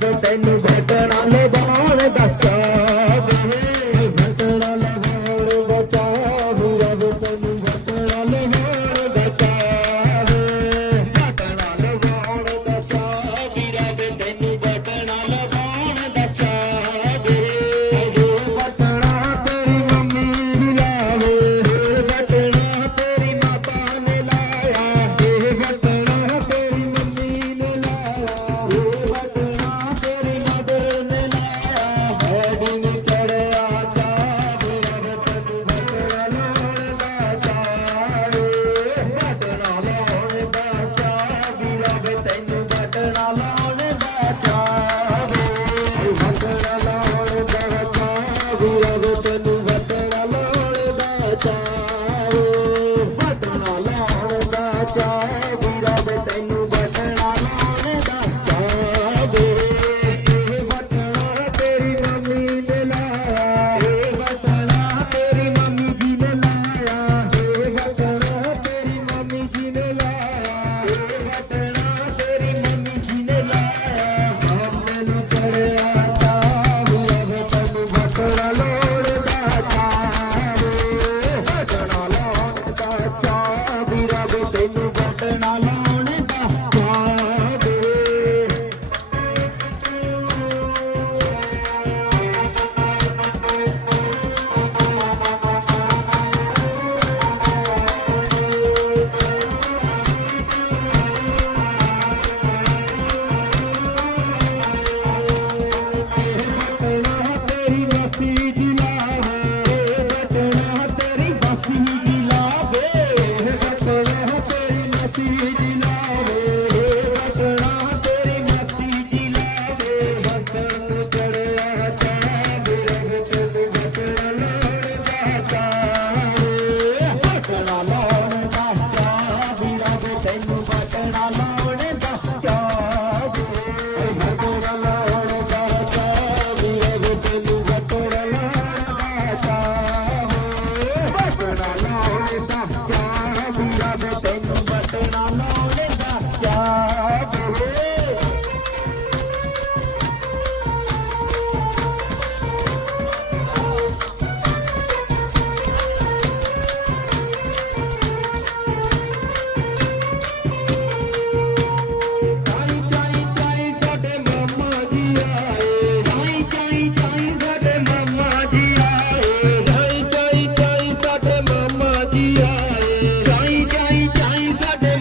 ਤੈਨੂੰ ਭਗਣਾ ਲਵਾਉਣ ਦਾ ਚਾਅ চাই চাই চাই তাকে